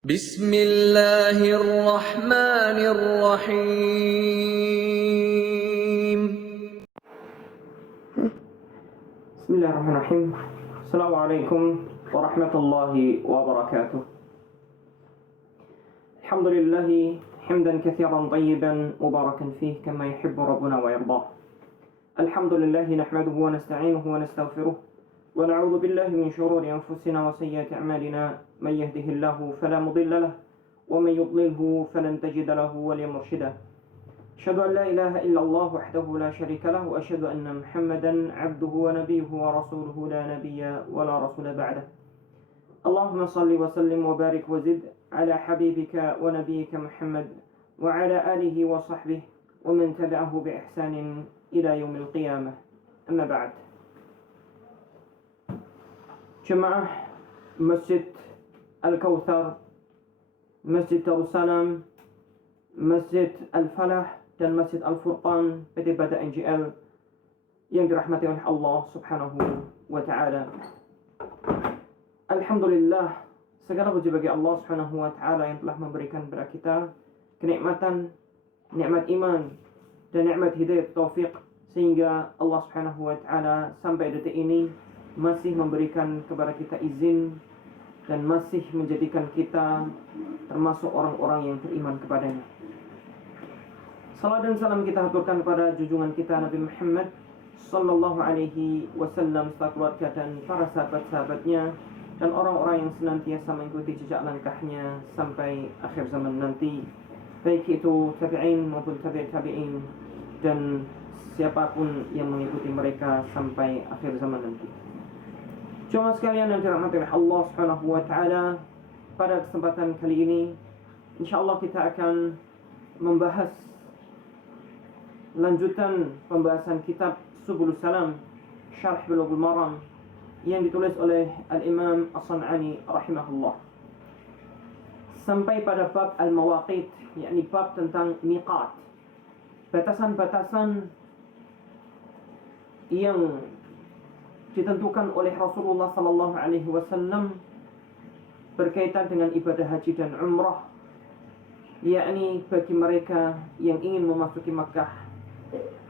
Bismillahirrahmanirrahim. Bismillahirrahmanirrahim. Assalamualaikum warahmatullahi wabarakatuh. Alhamdulillahi hamdan katsiran tayyiban mubarakan fih kama yuhibbu rabbuna wa yardah. Alhamdulillahi nahmaduhu wa nasta'inuhu wa nastaghfiruh wa na'udzu billahi min shururi anfusina wa sayyiati a'malina may yahdihillahu fala mudilla lahu wa may yudlilhu falan tajida lahu waliyan murshida. أشهد أن لا إله إلا الله وحده لا شريك له وأشهد أن محمدا عبده ونبيه ورسوله لا نبي ولا رسول بعده. اللهم صل وسلم وبارك وزد على حبيبك ونبيك محمد وعلى آله وصحبه ومن تبعه بإحسان إلى يوم القيامة. أما بعد. جماعة مسجد الكوثر، مسجد Darussalam, Masjid Al-Falah dan Masjid Al-Furqan PT Bada NGL yang dirahmati oleh Allah Subhanahu wa Ta'ala. Alhamdulillah, segala puji bagi Allah Subhanahu wa Ta'ala yang telah memberikan kepada kita kenikmatan, nikmat iman dan nikmat hidayah taufik, sehingga Allah Subhanahu wa Ta'ala sampai detik ini masih memberikan kepada kita izin dan masih menjadikan kita termasuk orang-orang yang beriman kepadanya. Salam dan salam kita haturkan kepada junjungan kita Nabi Muhammad sallallahu alaihi wasallam, serta keluarga dan para sahabat-sahabatnya dan orang-orang yang senantiasa mengikuti jejak langkahnya sampai akhir zaman nanti, baik itu tabi'in maupun tabi'in dan siapapun yang mengikuti mereka sampai akhir zaman nanti. Jemaah sekalian yang dirahmati oleh Allah Subhanahu wa Ta'ala, pada kesempatan kali ini insyaallah kita akan membahas lanjutan pembahasan kitab Subulus Salam Syarh Bulughul Maram yang ditulis oleh Al-Imam As-San'ani rahimahullah, sampai pada bab Al-Mawaqit, yakni bab tentang miqat, batasan-batasan yang ditentukan oleh Rasulullah sallallahu alaihi wasallam berkaitan dengan ibadah haji dan umrah, yakni bagi mereka yang ingin memasuki Makkah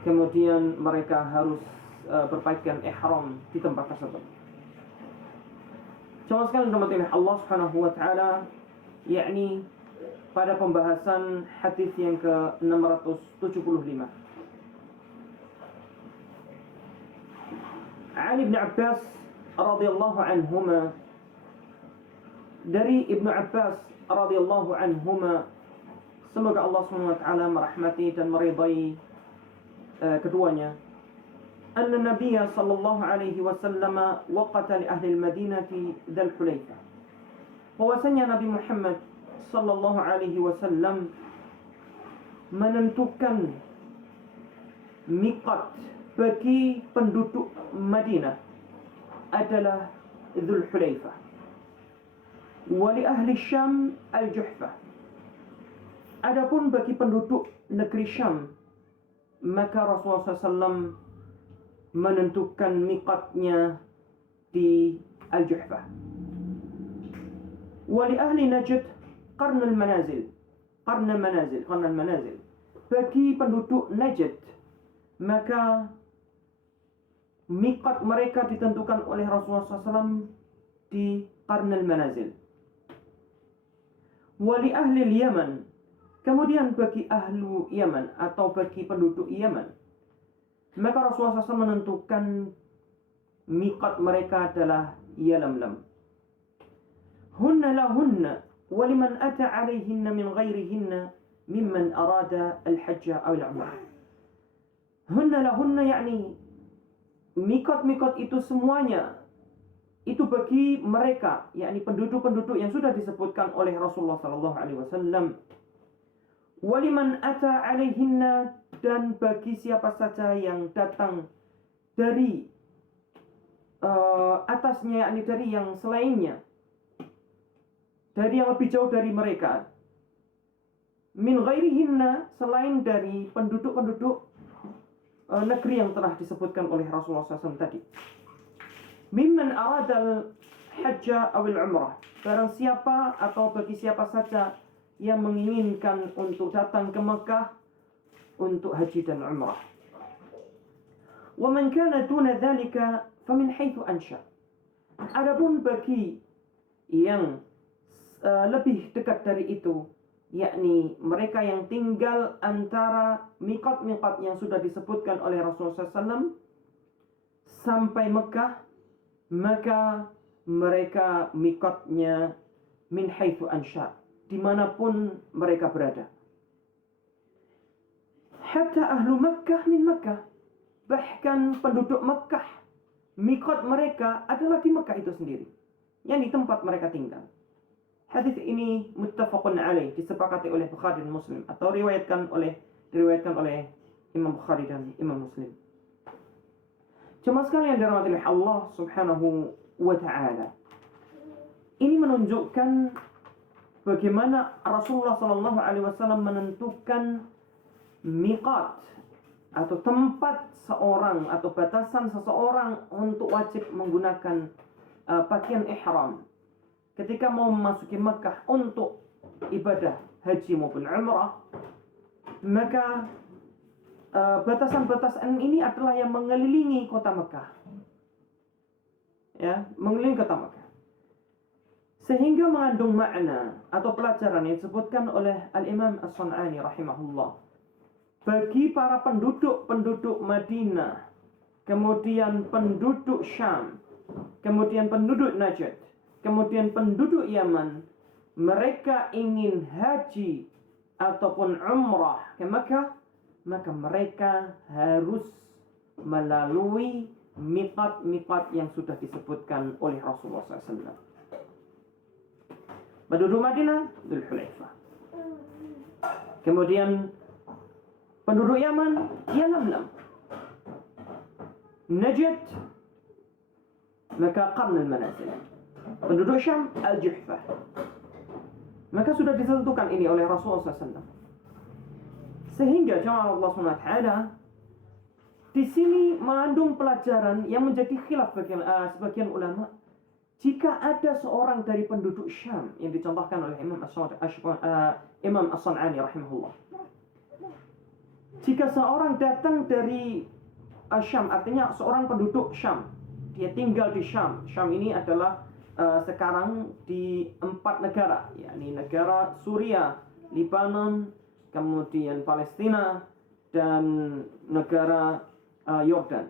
kemudian mereka harus berpakaian ihram di tempat tersebut. Jemaah sekalian dirahmati oleh Allah Subhanahu wa Ta'ala, yakni pada pembahasan hadis yang ke-675. Ali bin Abbas radhiyallahu anhuma, dari Ibnu Abbas radhiyallahu anhuma, semoga Allah Subhanahu wa Ta'ala merahmati dan meridai keduanya, anna Nabiya sallallahu alaihi wasallam waqata li ahli al-Madinati Dzul Hulaifah, bahwasanya Nabi Muhammad sallallahu alaihi wasallam menentukan miqat bagi penduduk Madinah adalah Dzul Hulaifah, wa li ahli Syam al-Juhfah. Adapun bagi penduduk negeri Syam, maka Rasulullah SAW menentukan miqatnya di Al-Juhfah. Wali ahli Najd qarn al-manazil. Bagi penduduk Najd, maka miqat mereka ditentukan oleh Rasulullah SAW di qarn al-manazil. Wali ahli Yaman, kemudian bagi ahlu Yaman atau bagi penduduk Yaman, maka Rasulullah SAW menentukan miqat mereka adalah Yalamlam. Hunna lahunna wa liman ata alaihinna min ghairihinna mimman arada al-hajja aw al-umrah. Hunna lahunna, yakni miqat-miqat itu semuanya itu bagi mereka, yakni penduduk-penduduk yang sudah disebutkan oleh Rasulullah SAW. Waliman ata alaihinna, dan bagi siapa saja yang datang dari atasnya, yakni dari yang selainnya, dari yang lebih jauh dari mereka, min ghairihinna, selain dari penduduk-penduduk negeri yang telah disebutkan oleh Rasulullah SAW tadi. Mimman aradal hajja awil umrah. Barang siapa atau bagi siapa saja yang menginginkan untuk datang ke Mekah untuk haji dan umrah. Wa man kana duna dzalika famin haitsu ansha. Adapun bagi yang lebih dekat dari itu, yakni mereka yang tinggal antara miqat-miqat yang sudah disebutkan oleh Rasulullah SAW sampai Mekah, maka mereka miqatnya min haitsu ansha, dimanapun mereka berada. Hatta ahlu Makkah min Makkah, bahkan penduduk Mekah, miqat mereka adalah di Mekah itu sendiri, yang di tempat mereka tinggal. Hadis ini muttafaqun alaih, disepakati oleh Bukhari dan Muslim, atau diriwayatkan oleh Imam Bukhari dan Imam Muslim. Jemaah sekalian dirahmati oleh Allah Subhanahu wa taala. Ini menunjukkan bagaimana Rasulullah sallallahu alaihi wasallam menentukan miqat atau tempat seorang atau batasan seseorang untuk wajib menggunakan pakaian ihram ketika mau memasuki Makkah untuk ibadah haji maupun umrah. Maka batasan-batasan ini adalah yang mengelilingi kota Makkah, ya, mengelilingi kota Makkah, sehingga mengandung makna atau pelajaran yang disebutkan oleh Al-Imam As-Sun'ani rahimahullah bagi para penduduk Madinah, kemudian penduduk Syam, kemudian penduduk Najd, kemudian penduduk Yaman. Mereka ingin haji ataupun umrah ke Makkah, maka mereka harus melalui miqat-miqat yang sudah disebutkan oleh Rasulullah SAW. Penduduk Madinah, Dzul Hulaifah. Kemudian penduduk Yaman, Yalamlam. Najd, maka Qarn al-Manazil. Penduduk Syam, Al-Juhfah. Maka sudah ditentukan ini oleh Rasulullah SAW. Sehingga jemaah Allah SWT di sini mengandung pelajaran yang menjadi khilaf bagi sebagian ulama. Jika ada seorang dari penduduk Syam yang dicontohkan oleh Imam As-Sun'ani rahimahullah, jika seorang datang dari Syam, artinya seorang penduduk Syam, dia tinggal di Syam. Syam ini adalah sekarang di 4 negara, yakni negara Suriah, Lebanon, kemudian Palestina, dan negara Yordan.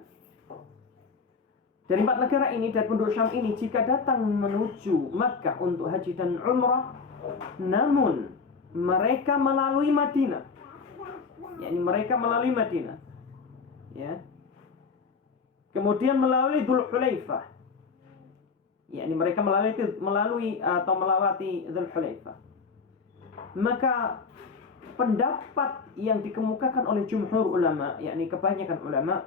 Dari 4 negara ini, dari penduduk Syam ini, jika datang menuju Makkah untuk haji dan umrah, namun mereka melalui Madinah, yakni mereka melalui Madinah, ya, kemudian melalui Dzul Hulaifah, yakni mereka melalui atau melewati Dzul Hulaifah, maka pendapat yang dikemukakan oleh jumhur ulama, yakni kebanyakan ulama,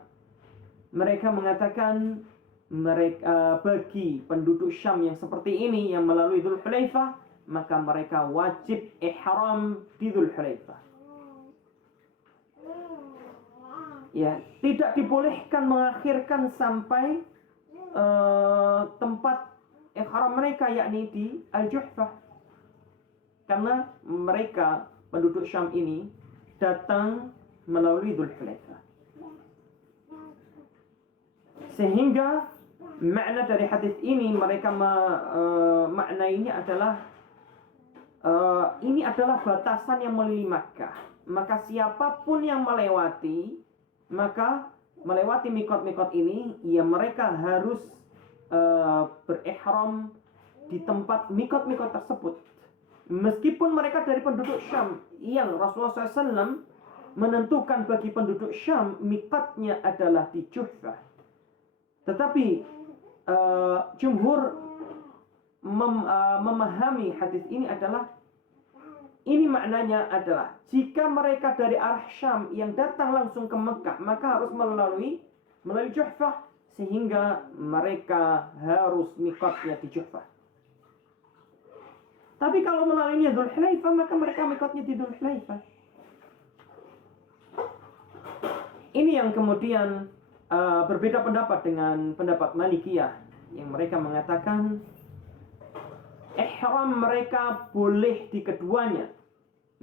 mereka mengatakan bagi penduduk Syam yang seperti ini yang melalui Dzul Hulaifah, maka mereka wajib ihram di Dzul Hulaifah. Ya, tidak dibolehkan mengakhirkan sampai tempat ihram mereka, yakni di Al-Juhfah, karena mereka penduduk Syam ini datang melalui Dzul Hulaifah. Sehingga makna dari hadis ini mereka maknainya adalah ini adalah batasan yang melilit Makkah. Maka siapapun yang melewati mikot-mikot ini, ya mereka harus berihram di tempat mikot-mikot tersebut. Meskipun mereka dari penduduk Syam, yang Rasulullah SAW menentukan bagi penduduk Syam mikotnya adalah di Juhfah. Tetapi jumhur memahami hadis ini adalah, ini maknanya adalah jika mereka dari arah Syam yang datang langsung ke Mekah, maka harus melalui Juhfah, sehingga mereka harus mikotnya di Juhfah. Tapi kalau melalui Dzul Hulaifah, maka mereka mikotnya di Dzul Hulaifah. Ini yang kemudian berbeda pendapat dengan pendapat Malikiyah, yang mereka mengatakan ihram mereka boleh di keduanya,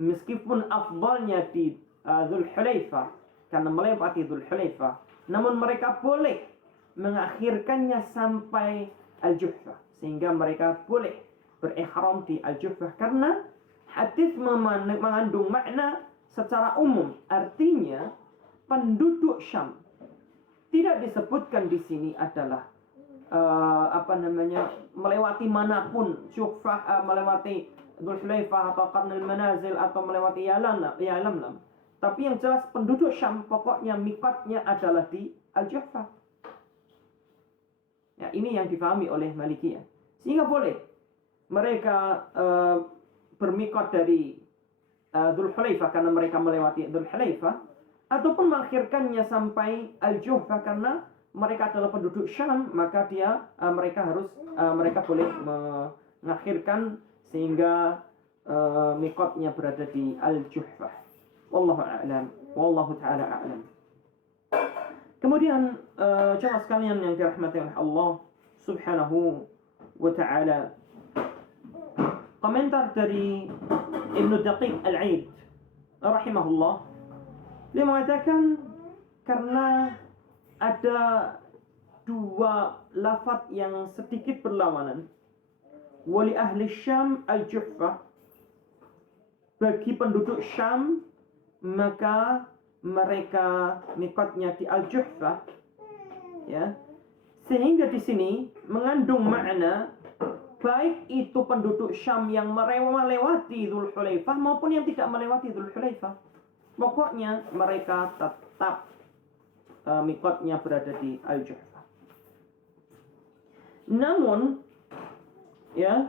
meskipun afdalnya di Dzul Hulaifah karena melewati Dzul Hulaifah, namun mereka boleh mengakhirkannya sampai Al-Juhfah, sehingga mereka boleh berihram di Al-Juhfah karena hadis mengandung makna secara umum. Artinya penduduk Syam tidak disebutkan di sini adalah melewati manapun, Juhfah, melewati Dzul Hulaifah atau Qarnul Manazil atau melewati Yalamlam. Tapi yang jelas penduduk Syam pokoknya miqatnya adalah di Al-Juhfah. Ya, ini yang difahami oleh Malikiyah. Sehingga boleh mereka bermiqat dari Dzul Hulaifah karena mereka melewati Dzul Hulaifah, ataupun mengakhirkannya sampai Al-Juhfah karena mereka adalah penduduk Syam, maka mereka boleh mengakhirkan sehingga miqatnya berada di Al-Juhfah. Wallahu a'lam. Wallahu ta'ala a'lam. Kemudian jemaah sekalian yang dirahmati oleh Allah Subhanahu wa ta'ala, komentar dari Ibnu Daqiq Al-Aid rahimahullah, dia mengatakan karena ada dua lafaz yang sedikit berlawanan. Wali ahli Syam Al-Juhfah, bagi penduduk Syam maka mereka miqatnya di Al-Juhfah, ya. Sehingga di sini mengandung makna baik itu penduduk Syam yang melewati Dzul Hulaifah maupun yang tidak melewati Dzul Hulaifah, pokoknya mereka tetap miqatnya berada di Al-Juhfah. Namun, ya,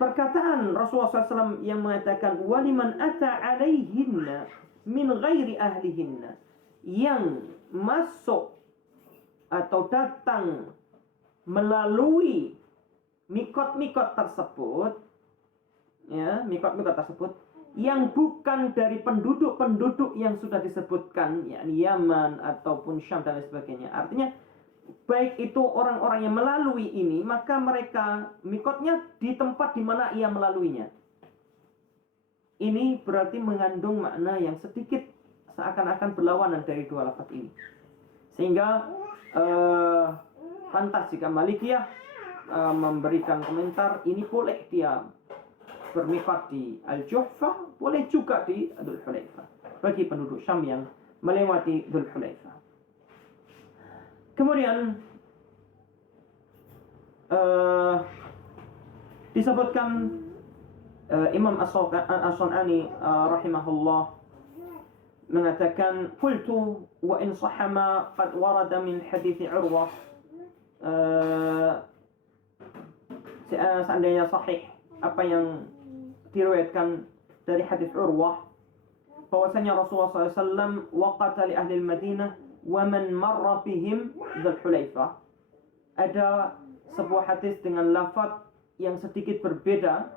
perkataan Rasulullah SAW yang mengatakan waliman ata alaihinna min ghairi ahlihinna, yang masuk atau datang melalui mikot-mikot tersebut, ya, mikot-mikot tersebut yang bukan dari penduduk-penduduk yang sudah disebutkan, yakni Yaman ataupun Syam dan lain sebagainya. Artinya baik itu orang-orang yang melalui ini, maka mereka mikotnya di tempat di mana ia melaluinya. Ini berarti mengandung makna yang sedikit seakan-akan berlawanan dari dua lafaz ini. Sehingga pantas jika Malikiyah memberikan komentar, ini boleh dia bermiqat di Al-Juhfah, boleh juga di Dzul Hulaifah bagi penduduk Syam yang melewati Dzul Hulaifah. Kemudian disebutkan Imam As-Sun'ani rahimahullah mengatakan, qultu wa in sahama qad warada min hadits Urwah, seandainya sahih apa yang diriwayatkan dari hadis Urwah bahwasanya Rasulullah SAW waqata li ahli Madinah wa man marra bihim Dzul Hulaifah. Ada sebuah hadis dengan lafaz yang sedikit berbeda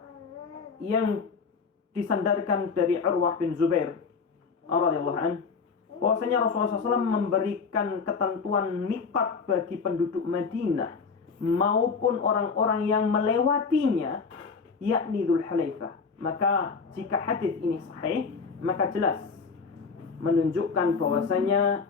yang disandarkan dari Urwah bin Zubair radhiyallahu anhu, bahwasanya Rasulullah SAW memberikan ketentuan miqat bagi penduduk Madinah maupun orang-orang yang melewatinya, yakni Dzul Hulaifah. Maka jika hadis ini sahih, maka jelas menunjukkan bahwasanya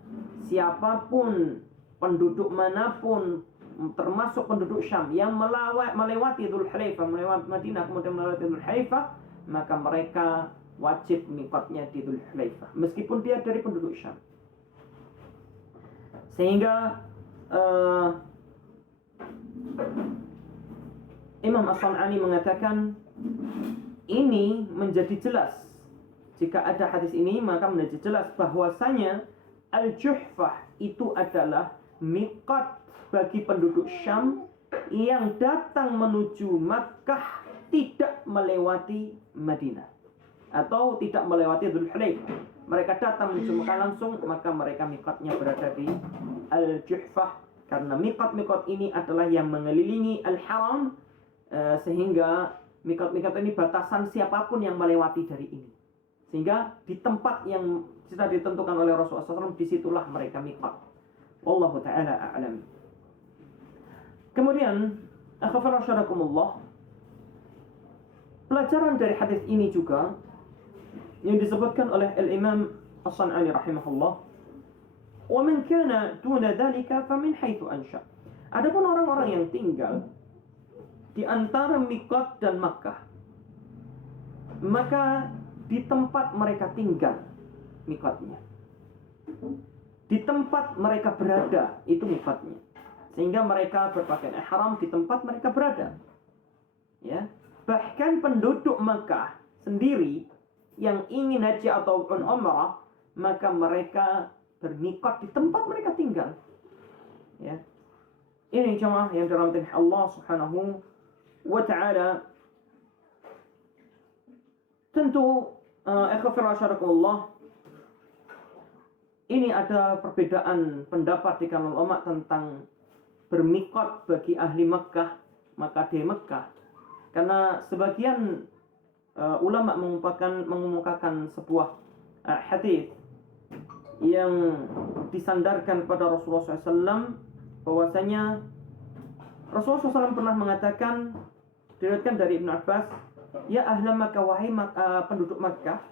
siapapun penduduk manapun, termasuk penduduk Syam yang melewati Dzul Hulaifah, melewati Madinah kemudian melewati Dzul Hulaifah, maka mereka wajib miqatnya di Dzul Hulaifah meskipun dia dari penduduk Syam. Sehingga Imam As-Sun'ani mengatakan ini menjadi jelas, jika ada hadis ini maka menjadi jelas bahwasanya Al-Juhfah itu adalah miqat bagi penduduk Syam yang datang menuju Makkah tidak melewati Madinah atau tidak melewati Dzul Hulaifah. Mereka datang menuju Makkah langsung, maka mereka miqatnya berada di Al-Juhfah karena miqat-miqat ini adalah yang mengelilingi Al-Haram, sehingga miqat-miqat ini batasan siapapun yang melewati dari ini. Sehingga di tempat yang sudah ditentukan oleh Rasulullah SAW, disitulah mereka miqat. Wallahu ta'ala a'lam. Kemudian, akhafarasyarakumullah, pelajaran dari hadis ini juga yang disebutkan oleh Al-Imam As-San'ani rahimahullah, wa man kana duna dzalika fa min haitsu ansha. Adapun orang-orang yang tinggal di antara Miqat dan Makkah, maka di tempat mereka tinggal Miqatnya, di tempat mereka berada itu Miqatnya, sehingga mereka berpakaian ihram di tempat mereka berada. Ya, bahkan penduduk Makkah sendiri yang ingin haji ataupun umrah, maka mereka bermiqat di tempat mereka tinggal. Ya, ini jemaah yang dirahmati Allah Subhanahu wa Ta'ala. Tentu ikhwafirasharakumullah, ini ada perbedaan pendapat di kalangan ulama tentang bermiqat bagi ahli Makkah, maka di Makkah. Karena sebagian ulama mengemukakan sebuah hadis yang disandarkan kepada Rasulullah SAW, bahwasanya Rasulullah SAW pernah mengatakan, diriwayatkan dari Ibnu Abbas, ya ahla Makkah, wahai penduduk Makkah,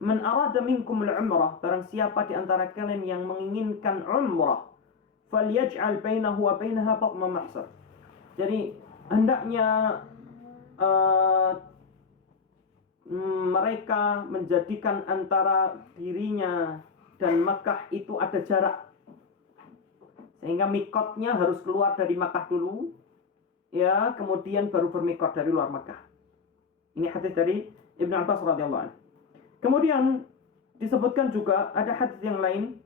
man arada minkum al-umrah, barang siapa di antara kalian yang menginginkan umrah, falyaj'al bainahu wa bainaha batna mahsar. Jadi hendaknya mereka menjadikan antara dirinya dan Makkah itu ada jarak, sehingga mikotnya harus keluar dari Makkah dulu, ya, kemudian baru bermikot dari luar Makkah. Ini hadis dari Ibnu Abbas radhiyallahu anhu. Kemudian disebutkan juga ada hadis yang lain,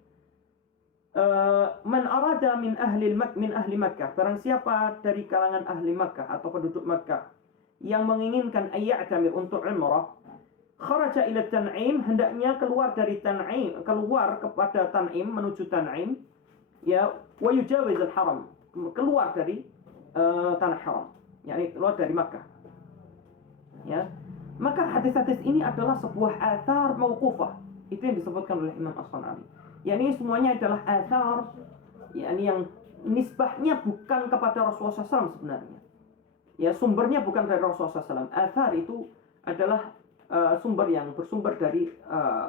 man arada min ahli Makkah, barang siapa dari kalangan ahli Makkah atau penduduk Makkah yang menginginkan ayya'tamir untuk umrah, kharaja ila Tan'im, hendaknya keluar dari Tan'im, keluar kepada Tan'im, menuju Tan'im, ya, wa yujawiz al-haram, keluar dari tanah haram, yakni keluar dari Makkah. Ya, maka hadis-hadis ini adalah sebuah athar mauqufah, itu yang disebutkan oleh Imam As-San'ani. Yakni semuanya adalah athar, yakni yang nisbahnya bukan kepada Rasulullah SAW sebenarnya. Ya, sumbernya bukan dari Rasulullah SAW. Athar itu adalah sumber yang bersumber dari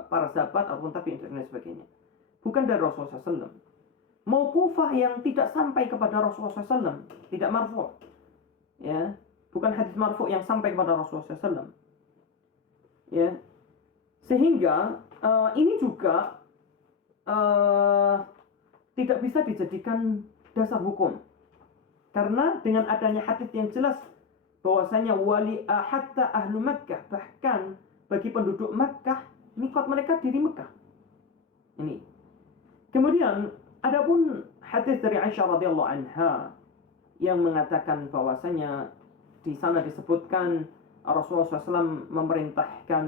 para sahabat ataupun tabi'in dan sebagainya, bukan dari Rasulullah SAW. Mauqufah yang tidak sampai kepada Rasulullah SAW, tidak marfu', ya, bukan hadis marfu' yang sampai kepada Rasulullah SAW. Ya, sehingga ini juga tidak bisa dijadikan dasar hukum, karena dengan adanya hadis yang jelas bahwasanya wali hatta ahlu Makkah, bahkan bagi penduduk Makkah, miqat mereka diri Makkah. Ini. Kemudian adapun hadis dari Aisyah radhiyallahu anha yang mengatakan bahwasanya di sana disebutkan Rasulullah SAW memerintahkan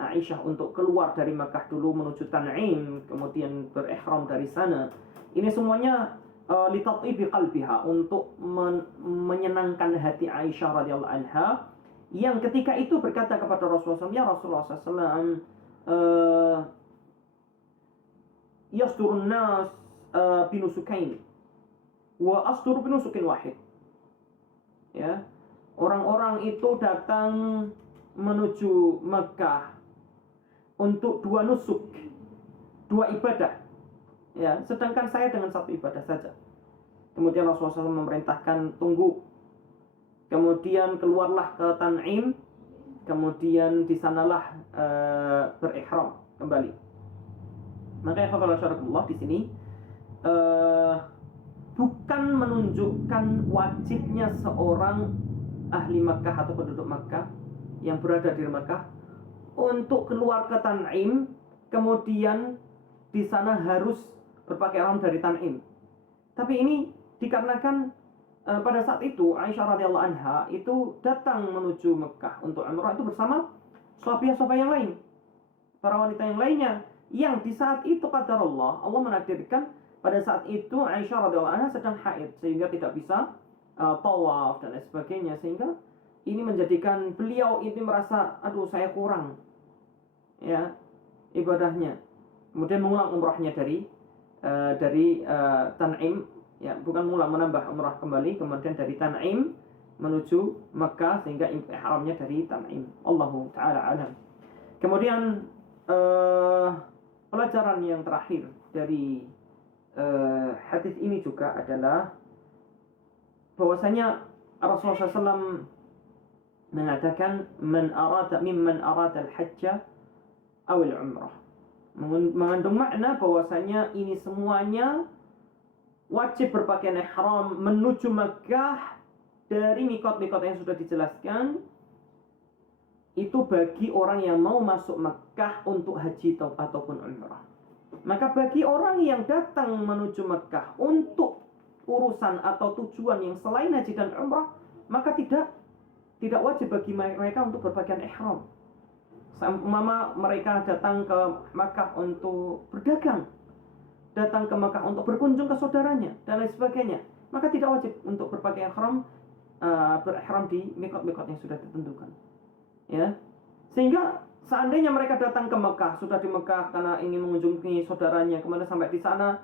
Aisyah untuk keluar dari Makkah dulu menuju Tan'im, kemudian berihram dari sana. Ini semuanya litat'ibi qalbiha, untuk menyenangkan hati Aisyah radhiyallahu anha, yang ketika itu berkata kepada Rasulullah SAW, ya Rasulullah SAW, yasturun nas binusukain wa astur binusukin wahid. Ya, orang-orang itu datang menuju Makkah untuk dua nusuk, dua ibadah. Ya, sedangkan saya dengan satu ibadah saja. Kemudian Rasulullah SAW memerintahkan tunggu. Kemudian keluarlah ke Tan'im. Kemudian di sanalah berihram kembali. Maka ya di sini bukan menunjukkan wajibnya seorang ahli Makkah atau penduduk Makkah yang berada di Makkah untuk keluar ke Tan'im, kemudian di sana harus berpakai ihram dari Tan'im. Tapi ini dikarenakan pada saat itu Aisyah radhiyallahu anha itu datang menuju Mekah untuk umrah itu bersama sahabat-sahabat yang lain, para wanita yang lainnya, yang di saat itu qadarullah Allah menakdirkan pada saat itu Aisyah radhiyallahu anha sedang haid, sehingga tidak bisa tawaf dan lain sebagainya, sehingga ini menjadikan beliau ini merasa, aduh saya kurang, ya, ibadahnya. Kemudian mengulang umrahnya dari Tan'im, ya, bukan mengulang, menambah umrah kembali, kemudian dari Tan'im menuju Mekah, sehingga ihramnya dari Tan'im. Allahu ta'ala alam. Kemudian pelajaran yang terakhir dari hadis ini juga adalah bahwasanya Rasulullah SAW mengatakan mimman arada al-hajja awil umrah, mengandung makna bahwasanya ini semuanya wajib berpakaian ihram menuju Makkah dari mikot-mikot yang sudah dijelaskan, itu bagi orang yang mau masuk Makkah untuk haji ataupun umrah. Maka bagi orang yang datang menuju Makkah untuk urusan atau tujuan yang selain haji dan umrah, maka tidak wajib bagi mereka untuk berpakaian ihram. Seumpama mereka datang ke Makkah untuk berdagang, datang ke Makkah untuk berkunjung ke saudaranya dan lain sebagainya, maka tidak wajib untuk berpakaian berihram di mikot-mikot yang sudah ditentukan. Ya, sehingga seandainya mereka datang ke Mekah, sudah di Mekah karena ingin mengunjungi saudaranya, kemudian sampai di sana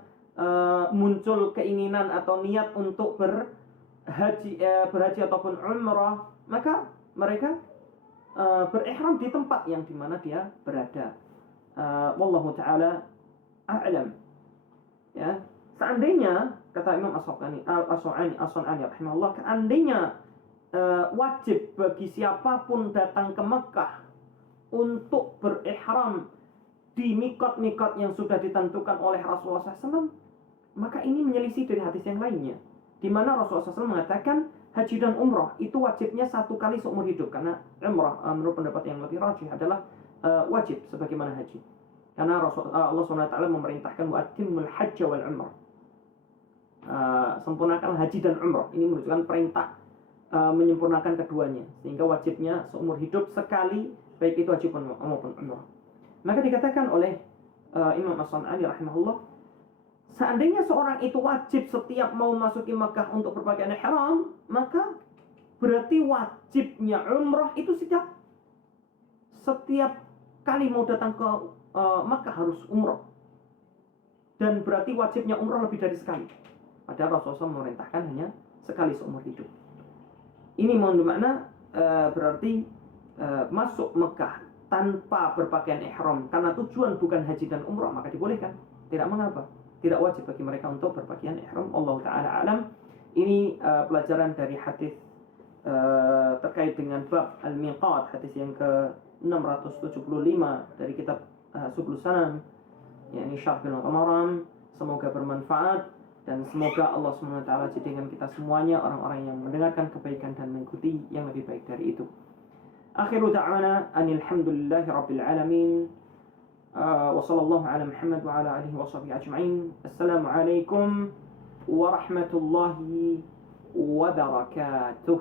muncul keinginan atau niat untuk berhaji ataupun umrah, maka mereka berihram di tempat yang dimana dia berada. Wallahu ta'ala a'lam. Ya, seandainya kata Imam As-Sun'ani rahimahullah, seandainya wajib bagi siapapun datang ke Mekah untuk berihram di mikot-mikot yang sudah ditentukan oleh Rasulullah SAW, maka ini menyelisih dari hadis yang lainnya, di mana Rasulullah SAW mengatakan haji dan umrah itu wajibnya satu kali seumur hidup, karena umrah menurut pendapat yang lebih rajih adalah wajib sebagaimana haji, karena Allah SWT memerintahkan wa'atimul hajja wal umrah, sempurnakan haji dan umrah. Ini menunjukkan perintah menyempurnakan keduanya, sehingga wajibnya seumur hidup sekali, baik itu haji maupun umrah. Maka dikatakan oleh Imam As-Sun'ani rahimahullah, seandainya seorang itu wajib setiap mau masuki Makkah untuk berpakaian ihram, maka berarti wajibnya umrah itu setiap kali mau datang ke Makkah harus umrah, dan berarti wajibnya umrah lebih dari sekali, padahal Rasulullah memerintahkan hanya sekali seumur hidup. Ini mengandung makna berarti masuk Mekah tanpa berpakaian ihram karena tujuan bukan haji dan umrah, maka dibolehkan, tidak mengapa, tidak wajib bagi mereka untuk berpakaian ihram. Allah ta'ala alam. Ini pelajaran dari hadis terkait dengan bab al-miqat, hadis yang ke 675 dari kitab Subul Salam, yakni Syarh bin Al-Maram. Semoga bermanfaat dan semoga Allah SWT jadikan kita semuanya orang-orang yang mendengarkan kebaikan dan mengikuti yang lebih baik dari itu. Akhiru da'wana anil hamdulillahi rabbil alamin. Wa sallallahu ala Muhammad wa ala alihi wa sahbihi ajma'in. Assalamualaikum warahmatullahi wabarakatuh.